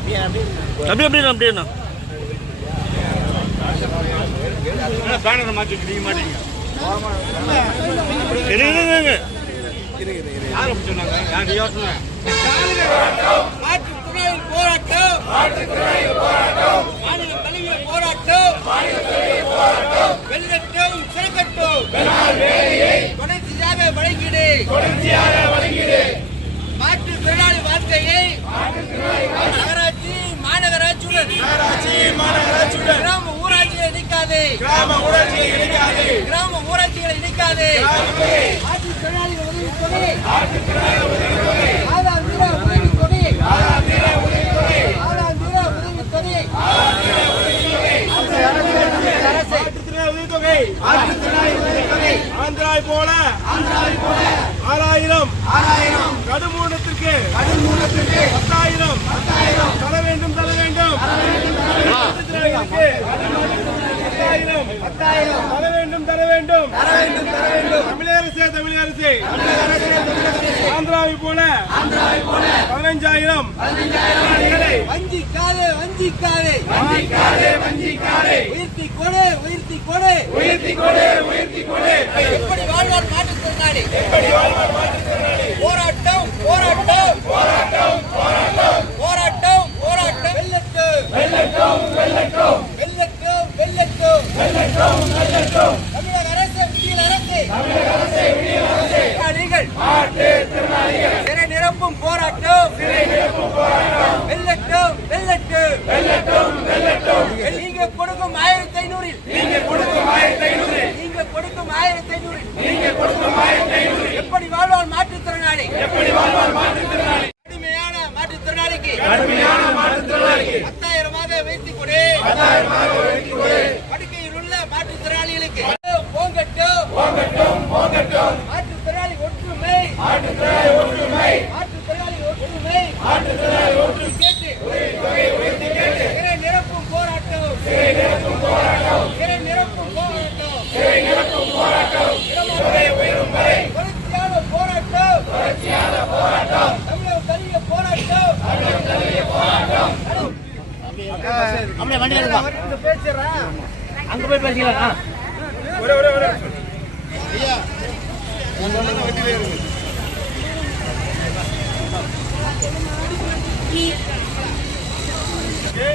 அப்படியே பேனர் மாற்றி நீங்க மாட்டீங்க. யார் அப்படி சொன்னாங்க? யார் யோசனை? மாற்றுத்துறையில் போராட்டம், மாநில தலைவிய போராட்டம், வெள்ளட்டும் சிறக்கட்டும், தொடர்ச்சியாக வழங்கிடு, மாற்றுத் தொழிலாளி வாழ்க்கையை நகராட்சி மாநகராட்சியுடன் கிராம ஊராட்சியை இணைக்காதே, மாற்றுத் தொழிலாளிகள் உதவித்தொகை, ஆதார் வீர உதவித்தொகை, ஆந்திராய் போல 6000 கடுமூலத்திற்கு 10,000 தர வேண்டும். தர வேண்டும். தமிழக அரசே ஆந்திராவை போல 15,000 வஞ்சிக்காதே, உயர்த்தி கொடு. எப்படி வாழ்வார் மாற்றுத்திறனாளி? போராட்டம். வெள்ளட்டும். தமிழக அரசு, சிறை நிரப்பும் போராட்டம். வெள்ளட்டும். நீங்க கொடுக்கும் 1,500 எப்படி வாழ்வார் மாற்றுத்திறனாளி? கடுமையான மாற்றுத்திறனாளிக்கு 10,000 வைத்துக் கொடு. படுக்கையில் உள்ள மாற்றுத்திறனாளிகளுக்கு போங்கட்டும். மாற்றுத்திறனாளி ஒற்றுமை கேட்டு சிறை நிரப்பும் போராட்டம். தொடர்ச்சியான போராட்டம். தமிழக தலிய போராட்டம். அப்படியே வண்டி எடுப்பா. அங்க போய் பேசிக்கலாம். ஐயா வண்டியில இருக்கு. Okay.